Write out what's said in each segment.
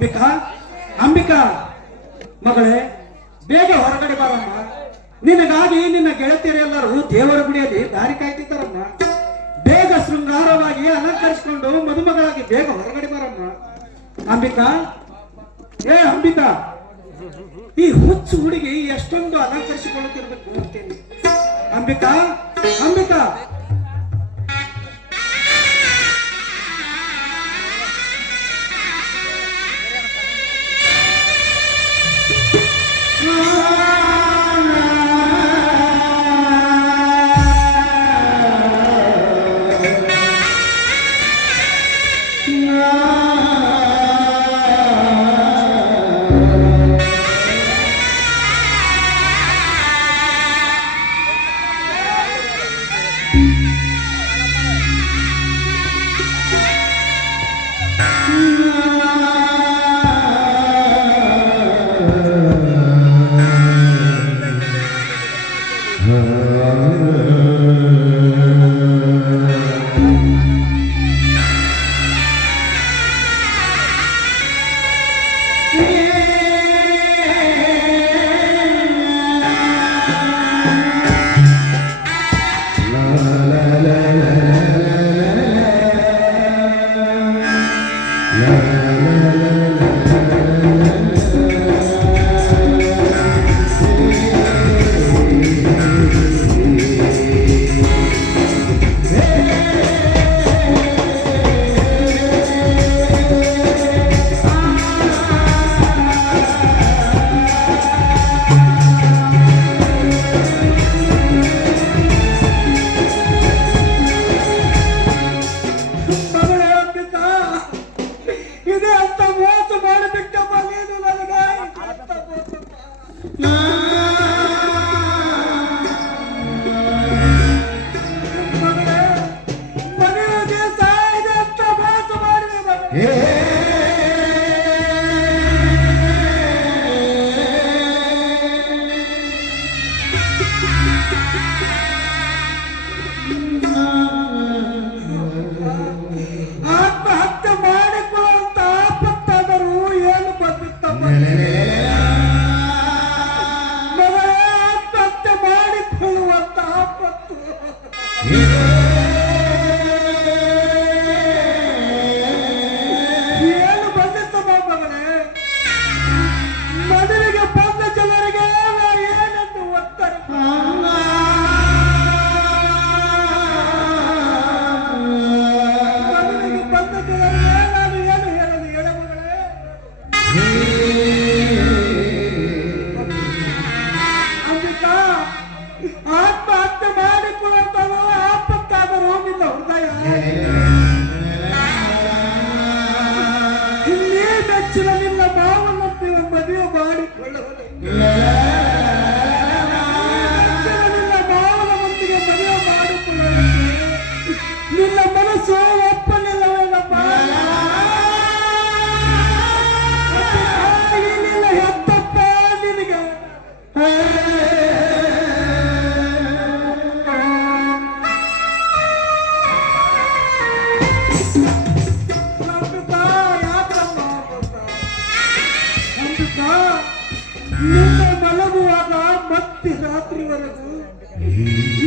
ಅಂಬಿಕಾ ಅಂಬಿಕಾ ಮಗಳೇ, ಬೇಗ ಹೊರಗಡೆ ಬಾರಮ್ಮ. ನಿನಗಾಗಿ ನಿನ್ನ ಗೆಳತಿಯರೆಲ್ಲರೂ ದೇವರ ಗುಡಿಯಲ್ಲಿ ದಾರಿ ಕಾಯ್ತಿದ್ದಾರಮ್ಮ. ಬೇಗ ಶೃಂಗಾರವಾಗಿ ಅಲಂಕರಿಸಿಕೊಂಡು ಮದುಮಗಳಾಗಿ ಬೇಗ ಹೊರಗಡೆ ಬಾರಮ್ಮ. ಅಂಬಿಕಾ, ಏ ಅಂಬಿಕಾ, ಈ ಹುಚ್ಚು ಹುಡುಗಿ ಎಷ್ಟೊಂದು ಅಲಂಕರಿಸಿಕೊಳ್ಳುತ್ತಿರ್ಬೇಕು ನೋಡ್ತೇನೆ. ಅಂಬಿಕಾ ಅಂಬಿಕಾ,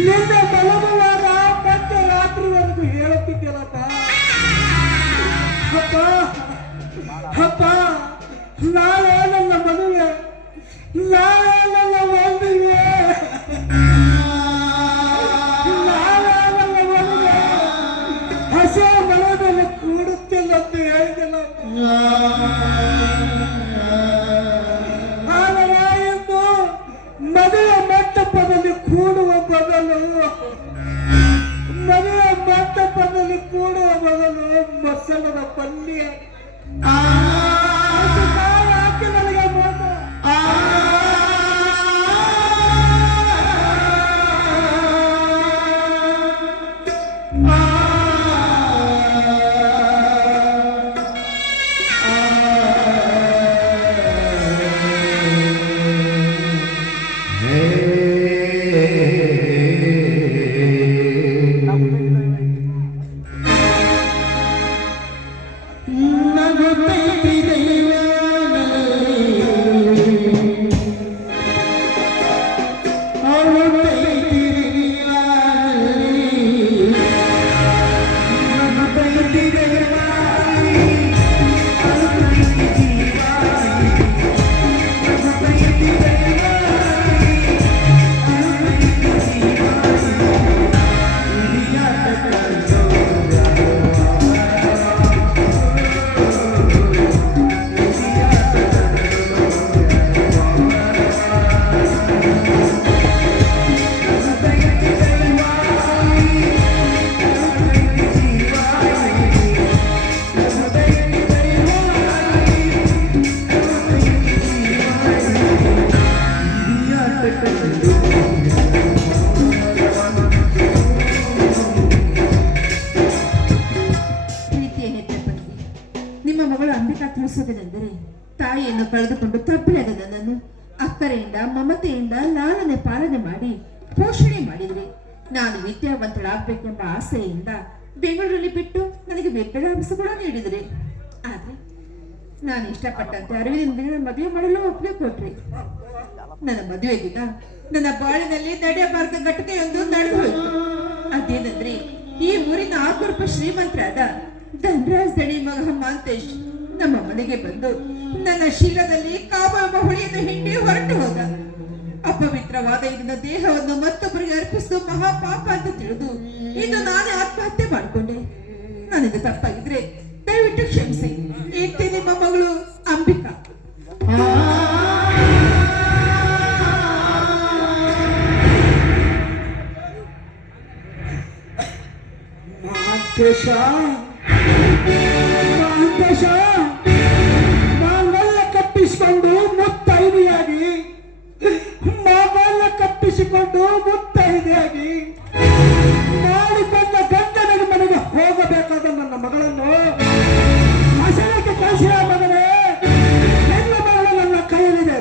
ನಿನ್ನೆ ಮಲಗುವಾಗ ಮತ್ತೆ ರಾತ್ರಿವರೆಗೂ ಹೇಳುತ್ತಿದ್ದೆಲ್ಲಪ್ಪ. ಅಪ್ಪ ಅಪ್ಪ, ನಾಳೆ ನನ್ನ ಮದುವೆ, ನಾಳೆ ನನ್ನ ಮದುವೆ, ನಾಳೆ ನನ್ನ ಮದುವೆ, ಹಸೆ ಮನೆ ಮೇಲೆ ಕೂಡುತ್ತಿಲ್ಲ ಅಂತ ಹೇಳಿದೆಲ್ಲ. ಮದುವೆ ಮಂಟಪದಲ್ಲಿ ಕೂಡುವ ಬದಲು ಮಸಲದ ಪಲ್ಯ ಹಾಕಿ ನನಗೆ ಮೋಸ. ನಗುತ್ತೈತಿ ದೈವ ನಿಮ್ಮ ಮಗಳು ಅಂಬಿಕಾ ತಿಳಿಸೋದೇನೆಂದರೆ, ತಾಯಿಯನ್ನು ಕಳೆದುಕೊಂಡು ತಬ್ಬಿಳದ ನನ್ನನ್ನು ಅಕ್ಕರೆಯಿಂದ ಮಮತೆಯಿಂದ ಲಾಲನೆ ಪಾಲನೆ ಮಾಡಿ ಪೋಷಣೆ ಮಾಡಿದ್ರಿ. ನಾನು ವಿದ್ಯಾವಂತಳಾಗಬೇಕೆಂಬ ಆಸೆಯಿಂದ ಬೆಂಗಳೂರಲ್ಲಿ ಬಿಟ್ಟು ನನಗೆ ವಿದ್ಯಾಭ್ಯಾಸ ಕೂಡ ನೀಡಿದ್ರಿ. ಆದ್ರೆ ನಾನು ಇಷ್ಟಪಟ್ಟಂತೆ 60 ದಿನ ಮದುವೆ ಮಾಡಲು ಒಪ್ಪಿಗೆ ಕೊಟ್ರಿ. ನನ್ನ ಮದುವೆ ದಿನ ನನ್ನ ಬಾಳಿನಲ್ಲಿ ನಡೆಯಬಾರದ ಘಟನೆಯೊಂದು ನಡೆದು ಹೋಯಿತು. ಅದೇನೆಂದ್ರೆ, ಈ ಊರಿನ ಆಕರ್ಪ ಶ್ರೀಮಂತರಾದ ಧನರಾಜ್ ದಣಿ ಮಗ ಮಾಂತೇಶ್ ನಮ್ಮ ಮನೆಗೆ ಬಂದು ನನ್ನ ಶೀಲದಲ್ಲಿ ಕಾಮ ಎಂಬ ಹುಳಿಯನ್ನು ಹಿಂಡಿ ಹೊರಟು ಹೋದ. ಅಪವಿತ್ರವಾದ ಇದನ್ನ ದೇಹವನ್ನು ಮತ್ತೊಬ್ಬರಿಗೆ ಅರ್ಪಿಸುವ ಮಹಾಪಾಪ ಅಂತ ತಿಳಿದು ಇದು ನಾನೇ ಆತ್ಮಹತ್ಯೆ ಮಾಡಿಕೊಂಡೆ. ನಾನಿದು ತಪ್ಪಾಗಿದ್ರೆ ದಯವಿಟ್ಟು ಕ್ಷಮಿಸಿ. ಇರ್ತೀನಿ ನಿಮ್ಮ ಮಗಳು ಅಂಬಿಕಾ. ನಾವೆಲ್ಲ ಕಪ್ಪಿಸಿಕೊಂಡು ಮುತ್ತೈದೆಯಾಗಿ ಮಾಡಿಕೊಂಡ ಗಂಡನಿಗೆ ಮನೆಗೆ ಹೋಗಬೇಕಾದ ನನ್ನ ಮಗಳನ್ನು ಹಸನಕ್ಕೆ ಕಳಿಸಿದ ಮಗನೇ, ಹೆಣ್ಣು ಮಗಳು ನನ್ನ ಕೈಯಲ್ಲಿದೆ.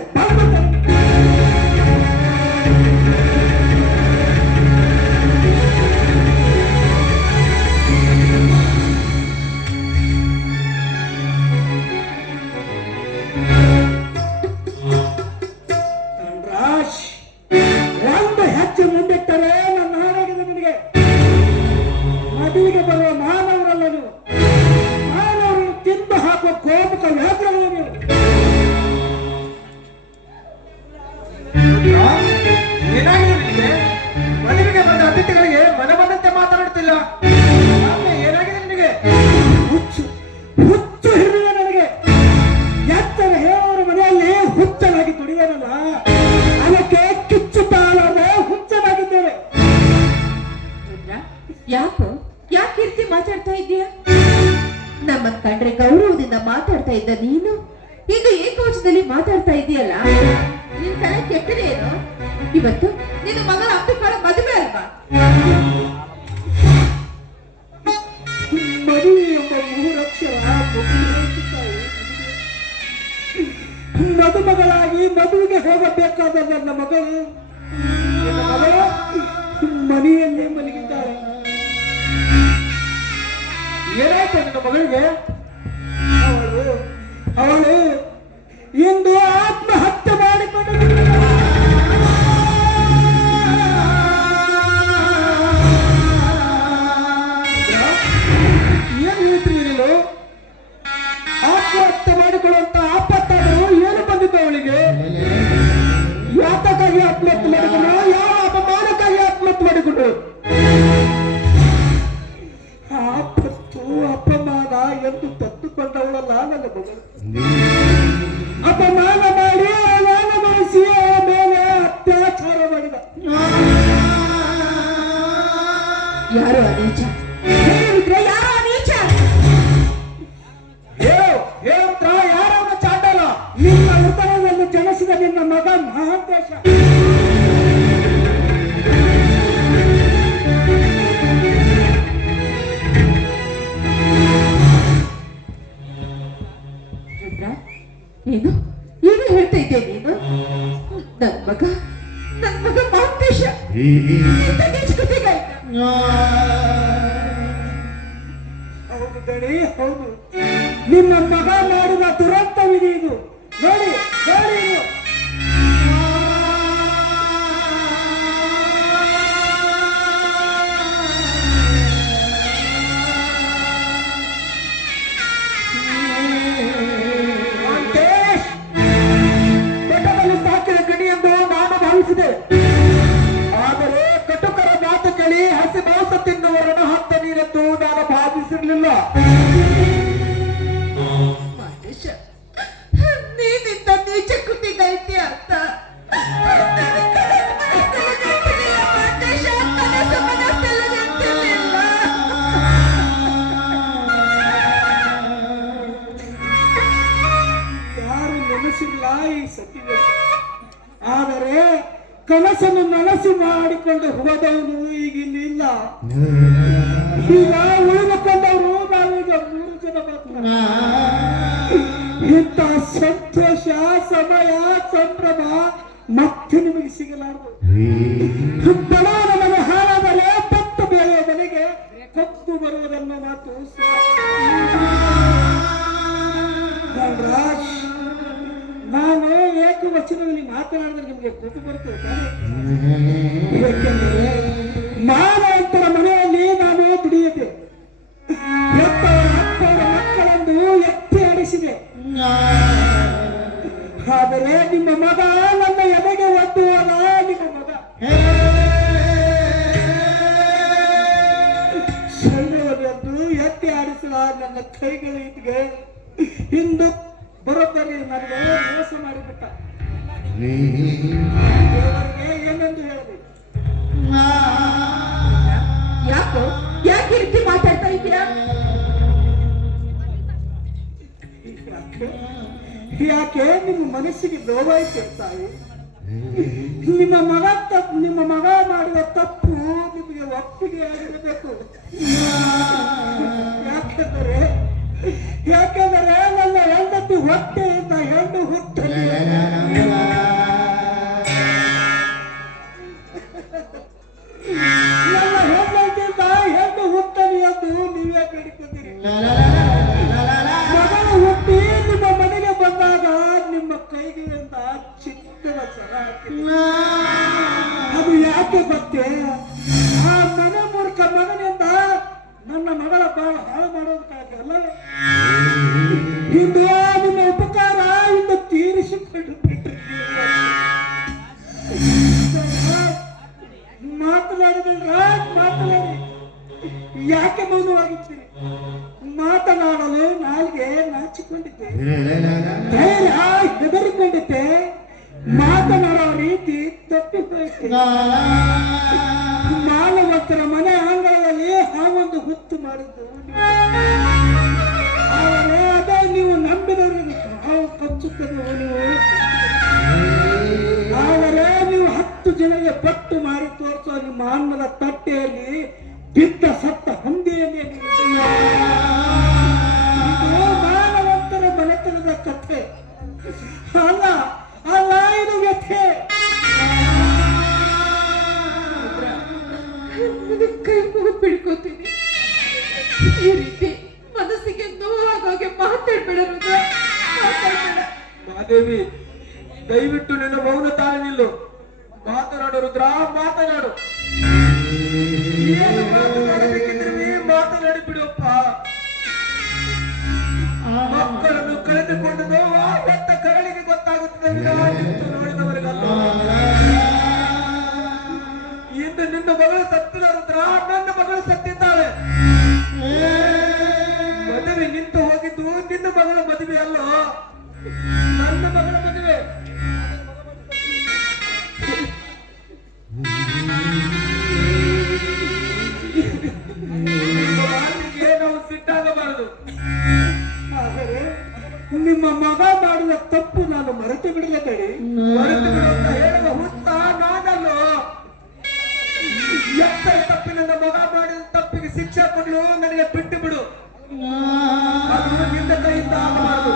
ಒಂದು ಹೆಚ್ಚು ಮುಂದಿಟ್ಟರೆ ನನ್ನ ಹಾಳಾಗಿದೆ. ನಿನಗೆ ಮದುವೆಗೆ ಬರುವ ಮಾನವರಲ್ಲನು, ಮಾನವರನ್ನು ತಿಂದು ಹಾಕುವ ಕೋಮುಖ ವ್ಯಾಘ್ರಗಳನ್ನು. ಏನಾಗಿದೆ ನಿನಗೆ? ಮದುವೆಗೆ ಬಂದ ಅತಿಥಿಗಳಿಗೆ ಮನ ಬಂದಂತೆ ಮಾತನಾಡುತ್ತಿಲ್ಲ. ಏನಾಗಿದೆ ನಿನಗೆ? ಹುಚ್ಚು ಹುಚ್ಚು ಹಿಡಿದ ನನಗೆ. ಎತ್ತರ ಹೇಳೋರ ಮನೆಯಲ್ಲಿ ಹುಚ್ಚನಾಗಿ ದುಡಿದನಲ್ಲ, ಅದಕ್ಕೆ ಕಿಚ್ಚುತ್ತಾಳದೆ ಹುಚ್ಚನಾಗಿದ್ದೇವೆ. ಯಾಕೆ ರೀತಿ ಮಾತಾಡ್ತಾ ಇದ್ದೀಯ? ನಮ್ಮ ಕಂಡ್ರೆ ಗೌರವದಿಂದ ಮಾತಾಡ್ತಾ ಇದ್ದ ನೀನು ಈಗ ಏಕವಚನದಲ್ಲಿ ಮಾತಾಡ್ತಾ ಇದೆಯಲ್ಲ, ನಿನ್ ತಲೆ ಕೆಟ್ಟದೆ ಏನು? ಇವತ್ತು ನಿನ್ನ ಮಗಳ ಅಂಬಿಕಾಳ ಮದುವೆ ಅಲ್ವಾ? ಮದುವೆ ಎಂಬ 3 ಅಕ್ಷರ ಮದುಮಗಳಾಗಿ ಮದುವೆಗೆ ಹೋಗಬೇಕಾದ ನನ್ನ ಮಗಳು ಮನೆಯಲ್ಲೇ ಮಲಗಿದ್ದಾಳೆ. ಏನಾಯ್ತು ನಿನ್ನ ಮಗಳಿಗೆ? ಅವಳು ಇಂದು ಆತ್ಮಹತ್ಯೆ ಮಾಡಿಕೊಂಡು ಏನ್ ಹೇಳ್ತೀರಿ ನೀನು? ಆತ್ಮಹತ್ಯೆ ಮಾಡಿಕೊಳ್ಳುವಂತ ಆಪತ್ತಾದರೂ ಏನು ಬಂದಿತ್ತು ಅವಳಿಗೆ? ಯಾತಕ್ಕಾಗಿ ಆತ್ಮಹತ್ಯೆ ಮಾಡಿಕೊಂಡು, ಯಾವ ಅಪಮಾನಕ್ಕಾಗಿ ಆತ್ಮಹತ್ಯೆ ಮಾಡಿಕೊಂಡು? ಆಪತ್ತು ಅಪಮಾನ ಎಂದು ತತ್ತುಕೊಂಡವಳಲ್ಲ ನನ್ನ ಮಗಳು. ಅಪಮಾನ ಮಾಡಿ ಅವಮಾನ ಮಾಡಿಸಿ ಅವಳ ಮೇಲೆ ಅತ್ಯಾಚಾರ ಮಾಡಿದ. ಯಾರು ಅನೀಚ? ಹೇಳಿದ್ರೆ ಯಾರು ಅನೀಚ? ಯಾರವನ ಚಾಂಡಲ? ನಿನ್ನ ಉತ್ತರವನ್ನು ಜನಿಸಿದ ನಿನ್ನ ಮಗ ಮಹಾಂತೇಶ. ಏನು ಏನು ಹೇಳ್ತಾ ಇದ್ದೆ ನೀನು? ನನ್ನ ಮಗ ಮಹಾಂತೇಶ ಹೌದು ದಣಿ, ಹೌದು. ನಿನ್ನ ಮಗ ಮಾಡಿದ ದುರಂತವಿದೆ ಇದು. ನೋಡಿ ನೋಡಿ ಇದು. ಬೆಟ್ಟದಲ್ಲಿ ಸಾಕಿದ ಗಣಿ ಎಂದು ನಾನು ಭಾವಿಸಿದೆ. ಆದರೆ ಕಟುಕರ ಮಾತು ಕೇಳಿ ಹಸಿ ಮಾಂಸ ತಿನ್ನುವರನ್ನು ಹತ್ತ ನೀರೆಂದು ನಾನು ಭಾವಿಸಿರಲಿಲ್ಲ. ನೀನಿಂದ ನೀಚ ಕೃತಿಗೈತಿ ಅಂತ ಯಾರು ನೆನೆಸಿಲ್ಲ ಈ ಸತಿಗೆ. ಆದರೆ ಕನಸನ್ನು ನನಸು ಮಾಡಿಕೊಂಡು ಹೋದವನು ಈಗಿಲ್ಲ. ಈಗ ಉಳಿದುಕೊಂಡವರು ನಾವೀಗ 3 ಜನ ಮಾತ್ರ. ಇಂಥ ಸಂತೋಷ ಸಮಯ ಸಂಭ್ರಮ ಮತ್ತೆ ನಿಮಗೆ ಸಿಗಲಾರದು. ಬಡವನ ಮನೆ ಹಾಳಾದರೆ ಪತ್ತು ಬೇಳೆಯ ಮನೆಗೆ ಕತ್ತು ಬರುವುದನ್ನು ಮಾತು ರಾಜ್, ನಾನು ಏಕವಚನದಲ್ಲಿ ಮಾತನಾಡಿದ್ರೆ ನಿಮಗೆ ಕೋಪ ಬರ್ತದೆ ತಾನೆ? ಏಕೆಂದರೆ ನಾನು ಅಂತರ ಮನೆಯಲ್ಲಿ ನಾನು ದುಡಿಯದೆ ಎತ್ತವರ ಅಪ್ಪರ ಮಕ್ಕಳನ್ನು ಎತ್ತಿ ಆಡಿಸಿದೆ. ಆದರೆ ನಿಮ್ಮ ಮಗ ನನ್ನ ಎದೆಗೆ ಒದ್ದುವಲ್ಲ, ನಿಮ್ಮ ಮಗ ಸಣ್ಣವರೆಂದು ಎತ್ತಿ ಆಡಿಸುವ ನನ್ನ ಕೈಗಳು ಇದ್ಗೆ ಇಂದು ಬರೋಬ್ಬರಿ ನನಗೆ ಮೋಸ ಮಾಡಿಬಿಟ್ಟ. ದೇವರಿಗೆ ಏನೆಂದು ಹೇಳಬೇಕು? ಯಾಕೋ ಯಾಕೆ ಈ ರೀತಿ ಮಾತಾಡ್ತಾ ಇದ್ದೀರಾ? ಯಾಕೆ ನಿಮ್ಮ ಮನಸ್ಸಿಗೆ ನೋವಾಯ್ತು ತಾಯಿ? ನಿಮ್ಮ ಮಗ ಮಾಡಿದ ತಪ್ಪು ನಿಮಗೆ ಒಪ್ಪಿಗೆ ಆಗಿರಬೇಕು. ಯಾಕೆಂದರೆ ನನ್ನ ಹೆಂಡತಿ ಹೊಟ್ಟೆಯಿಂದ ಹೆಣ್ಣು ಹುಟ್ಟಲಿ. ನನ್ನ ಹೆಂಡತಿಯಿಂದ ಹೆಣ್ಣು ಹುಟ್ಟಲಿ ಎಂದು ನೀವೇ ಬೇಡಿಕೊಂಡಿರಿ. ಮಗಳು ಹುಟ್ಟಿ ನಿಮ್ಮ ಮನೆಗೆ ಬಂದಾಗ ನಿಮ್ಮ ಕೈಗಿಂದ ಚಿಕ್ಕದ ಸರ ಅದು ಯಾಕೆ ಗೊತ್ತೇ? ಆ ಮನೆ ಮೂರ್ಖ ಮಗನಿಂದ ನನ್ನ ಮಗಳ ಬಾಳ ಹಾಳು ಮಾಡೋದಕ್ಕಾಗಲ್ಲ. ಇಂದು ನಿಮ್ಮ ಉಪಕಾರ ಇಂದು ತೀರಿಸಿಕೊಂಡು ಮಾತನಾಡಿ ಯಾಕೆ ಮೌನವಾಗಿದ್ದೀರಿ? ಮಾತನಾಡಲು ನಾಲ್ಗೆ ನಾಚಿಕೊಂಡಿದ್ದೆ, ಧೈರ್ಯ ಹೆದರಿಕೊಂಡಿದ್ದೆ, ಮಾತನಾಡೋ ರೀತಿ ತಪ್ಪಿ ಹೋಯಿತೆ. ಮಾನವತರ ಮನೆ ಅಂಗಳದಲ್ಲಿ ಹಾವೊಂದು ಹುತ್ತು ಮಾಡಿದ್ದು ಅದೇ ನೀವು ನಂಬಿದವರಿಗೆ ಹಾವು ಕಚ್ಚುತ್ತದೆ. ಆದರೆ ನೀವು 10 ಜನರಿಗೆ ಪಟ್ಟು ಮಾಡಿ ತೋರಿಸೋ ನಿಮ್ಮ ಅನ್ನದ ತಟ್ಟೆಯಲ್ಲಿ ಬಿದ್ದ ಸತ್ತ ಹಂದಿಯಲ್ಲಿ ಮಾನವಂತರ ಮನೆತನದ ಕಥೆ ಅಲ್ಲ, ಅಲ್ಲ, ಇದು ವ್ಯಥೆ. ಕೈ ಮುಗಿದು ಬಿಡ್ಕೋತೀನಿ. ಈ ರೀತಿ ಮನಸ್ಸಿಗೆ ನೋವಾಗೋಗೆ ಮಾತಾಡ್ಬೇಡ. ಮಹಾದೇವಿ, ದಯವಿಟ್ಟು ನಿನ್ನ ಮೌನ ತಾನೇ ನಿಲ್ಲು. ಮಾತನಾಡು ರುದ್ರ, ಮಾತನಾಡು. ಏನು ಮಾತನಾಡಬೇಕಿದ್ರೆ ಮಾತನಾಡಿ ಬಿಡುವಪ್ಪ. ಮಕ್ಕಳನ್ನು ಕಳೆದುಕೊಂಡು ನೋವ ಬೆಟ್ಟ ಕರಳಿಗೆ ಗೊತ್ತಾಗುತ್ತದೆ, ನೋಡಿದವರಿಗಲ್ಲ. ಇಂದು ನಿನ್ನ ಮಗಳು ಸತ್ತಿಲ್ಲ ರುದ್ರ, ನನ್ನ ಮಗಳು ಸತ್ತಿದ್ದಾಳೆ. ಮದುವೆ ನಿಂತು ಹೋಗಿದ್ದು ನಿನ್ನ ಮಗಳ ಮದುವೆ ಅಲ್ಲ, ನನ್ನ ಮಗಳ ಮದುವೆ. ನಾವು ಸಿಟ್ಟಾಗಬಾರದು. ಆದರೆ ನಿಮ್ಮ ಮಗ ಮಾಡಿದ ತಪ್ಪು ನಾನು ಮರೆತು ಬಿಡಲ ಕಡೆ. ಮರೆತು ಬಿಡು ಅಂತ ಹೇಳುವ ಹುತ್ತ ನಾನಲ್ಲೋ. ಎತ್ತರ ತಪ್ಪಿ ನನ್ನ ಮಗ ಮಾಡಿದ ತಪ್ಪಿಗೆ ಶಿಕ್ಷೆ ಕೊಡಲು ನನಗೆ ಬಿಟ್ಟು ಬಿಡು. ಅದು ನಿನ್ನ ಕೈಯಿಂದ ಆಗಬಾರದು.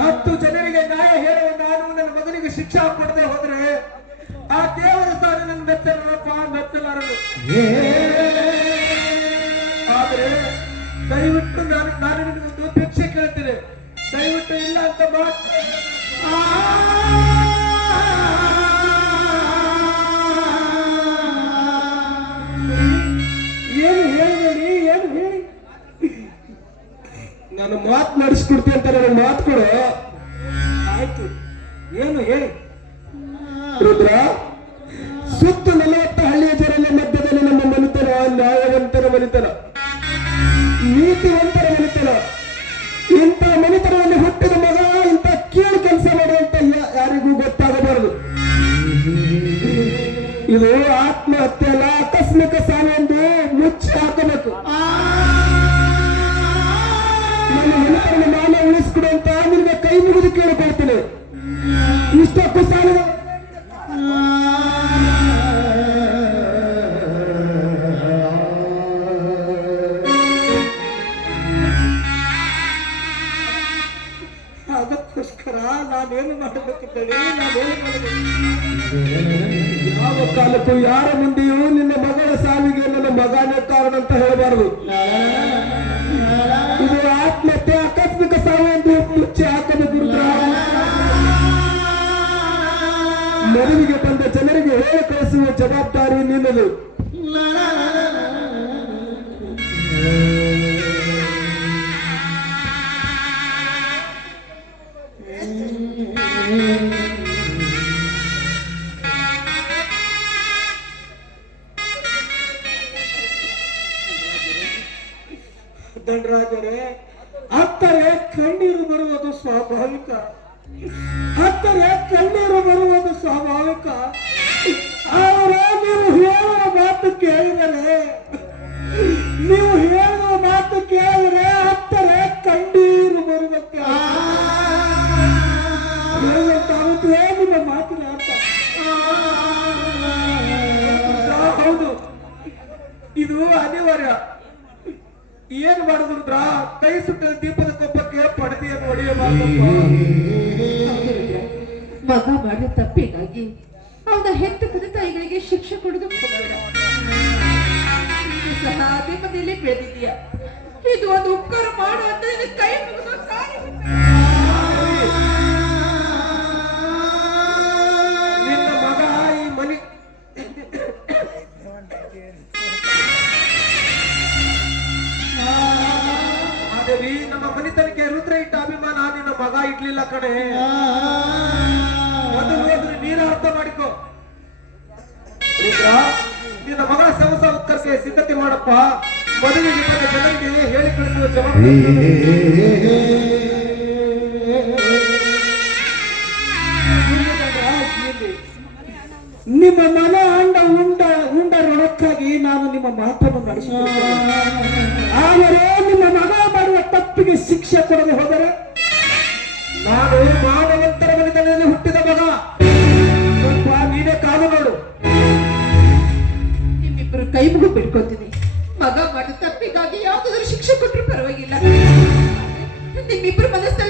10 ಜನರಿಗೆ ನ್ಯಾಯ ಹೇಳುವ ನಾನು ನನ್ನ ಮಗನಿಗೆ ಶಿಕ್ಷೆ ಕೊಡದೆ ಹೋದ್ರೆ ಆ ದೇವರ ಸಾರಿ ನನ್ನ ಮೆಚ್ಚಲಪ್ಪ, ಮೆಚ್ಚಲಾರದು. ಆದರೆ ದಯವಿಟ್ಟು ನಾನು ನಿನಗೊಂದು ಭಿಕ್ಷೆ ಕೇಳ್ತೇನೆ. ದಯವಿಟ್ಟು ಇಲ್ಲ ಅಂತ ಮಾತ್ರ. ಏನು ಹೇಳಿ, ಏನು ಹೇಳಿ? ನಾನು ಮಾತನಾಡಿಸ್ಕೊಡ್ತೀನಿ ಅಂತ ನನಗೆ ಮಾತು ಕೊಡು. ಆಯ್ತು, ಏನು ಹೇಳಿ? ರುದ್ರ, ಸುತ್ತ 40 ಹಳ್ಳಿಯ ಜನರ ಮಧ್ಯದಲ್ಲಿ ನಮ್ಮ ಮನೆತನ ನ್ಯಾಯವಂತರ ಮನೆತನ, ನೀತಿವಂತರ ಮನೆತನ. ಇಂಥ ಮನೆತನದಲ್ಲಿ ಹುಟ್ಟಿದ ಮಗ ಇಂಥ ಕೀಳು ಕೆಲಸ ಮಾಡುವಂತ ಯಾರಿಗೂ ಗೊತ್ತಾಗಬಾರದು. ಇದು ಆತ್ಮಹತ್ಯೆ ಅಲ್ಲ, ಆಕಸ್ಮಿಕ ಸಾವು ಎಂದು ಮುಚ್ಚಿ ಹಾಕಬೇಕು. ನನ್ನ ಮನೆತನ ಮಾನ ಉಳಿಸ್ಕೊಡುವಂತ ನಿಮಗೆ ಕೈ ಮುಗಿದು ಕೇಳಿಕೊಳ್ತೇನೆ. ಇಷ್ಟಕ್ಕೂ ಸಾಲ ಅದಕ್ಕೋಸ್ಕರ ನಾನೇನು ಮಾಡಬೇಕಿದ್ದೇನೆ, ನಾನೇನು ಮಾಡಬೇಕು? ಯಾವ ಕಾಲಕ್ಕೂ ಯಾರ ಮುಂದೆಯೂ ನಿನ್ನ ಮಗಳ ಸಾವಿಗೆ ನನ್ನ ಮಗನೇ ಕಾರಣ ಅಂತ ಹೇಳಬಾರದು. ಇದು ಆತ್ಮಹತ್ಯೆ ಆಕಸ್ಮಿಕ ಸಾವು ಎಂದು ಮುಚ್ಚಿ ಹಾಕಬೇಕು ರುದ್ರ. ಮದುವೆಗೆ ಬಂದ ಜನರಿಗೆ ಹೇಳಿ ಕಳಿಸುವ ಜವಾಬ್ದಾರಿ ನಿನ್ನದು. ದಂಡರಾಜರೇ, ಅತ್ತರೆ ಕಣ್ಣೀರು ಬರುವುದು ಸ್ವಾಭಾವಿಕ, ಅತ್ತರೆ ಕಣ್ಣೀರು ಬರುವುದು ಸ್ವಾಭಾವಿಕ. ಆದರೆ ನೀವು ಹೇಳುವ ಮಾತು ಕೇಳಿದರೆ, ನೀವು ಹೇಳುವ ಮಾತು ಕೇಳಿದರೆ ಅತ್ತರೆ ಕಣ್ಣೀರು ಬರುವುದಕ್ಕೆ ಹೇಳುವಂತಾಗುತ್ತದೆ ನಿಮ್ಮ ಮಾತಿನ ಅರ್ಥ. ಹೌದು, ಇದು ಅನಿವಾರ್ಯ. ಏನ್ ಮಾಡಿದ್ರ ಕೈ ಸುಟ್ಟ ದೀಪದ ಕೊಪ್ಪಕ್ಕೆ ಪಡೆದಿಯನ್ನು ಹೊಡೆಯಬಾರದು. ಮಗ ಮಾಡಿದ ತಪ್ಪಿಗಾಗಿ ಅವನ ಹೆತ್ತ ತಂದೆ ತಾಯಿಗಳಿಗೆ ಶಿಕ್ಷೆ ಕೊಡುದು ಬೇಡ. ನೀನು ಸಹ ಅದೇ ಮನೆಯಲ್ಲೇ ಬೆಳೆದಿದ್ದೀಯ. ಇದು ಒಂದು ಉಪಕಾರ ಮಾಡು ಅಂತ ನಿನ್ನ ಕೈ ಮುಗಿದು ನಿನ್ನ ಮಗ ಈ ಮನೆ ಮಾದೇವಿ, ನಮ್ಮ ಮನೆತನಕ್ಕೆ ರುದ್ರ ಇಟ್ಟ ಅಭಿಮಾನ ನಿನ್ನ ಮಗ ಇಡ್ಲಿಲ್ಲ ಕಣೆ. ಮೊದಲು ಹೋದ್ರೆ ನೀನು ಅರ್ಥ ಮಾಡಿಕೊ. ರುದ್ರ, ನಿನ್ನ ಮಗಳ ಸವಸ ಉತ್ಕರ್ಷಕ್ಕೆ ಸಿದ್ಧತೆ ಮಾಡಪ್ಪ. ಮದುವೆಗೆ ಬಂದ ಜನರಿಗೆ ಹೇಳಿ ಕಳಿಸುವ ಜವಾಬ್ದಾರಿ. ನಿಮ್ಮ ಮನ ಉಂಡ ಋಣಕ್ಕಾಗಿ ನಾನು ನಿಮ್ಮ ಮಾತನ್ನು ನಡೆಸುತ್ತೇನೆ. ಆದರೆ ನಿಮ್ಮ ಮಗ ಮಾಡುವ ತಪ್ಪಿಗೆ ಶಿಕ್ಷೆ ಕೊಡದೆ ಹೋದರೆ, ನಾನು ಮಾನವಂತರ ಮನೆತನದಲ್ಲಿ ಹುಟ್ಟಿದ ಮಗ, ಸ್ವಲ್ಪ ನೀನೇ ಕಾದು ನೋಡು. ನಿಮ್ಮಿಬ್ಬರು ಕೈ ಮುಗಿ ಬಿಡ್ಕೊತೀನಿ. ಮಗ ಮಾಡಿದ ತಪ್ಪಿಗಾಗಿ ಯಾವ್ದಾದ್ರು ಶಿಕ್ಷೆ ಕೊಟ್ಟರು ಪರವಾಗಿಲ್ಲ. ನಿಮ್ಮಿಬ್ಬರು ಮನಸ್ಸಲ್ಲಿ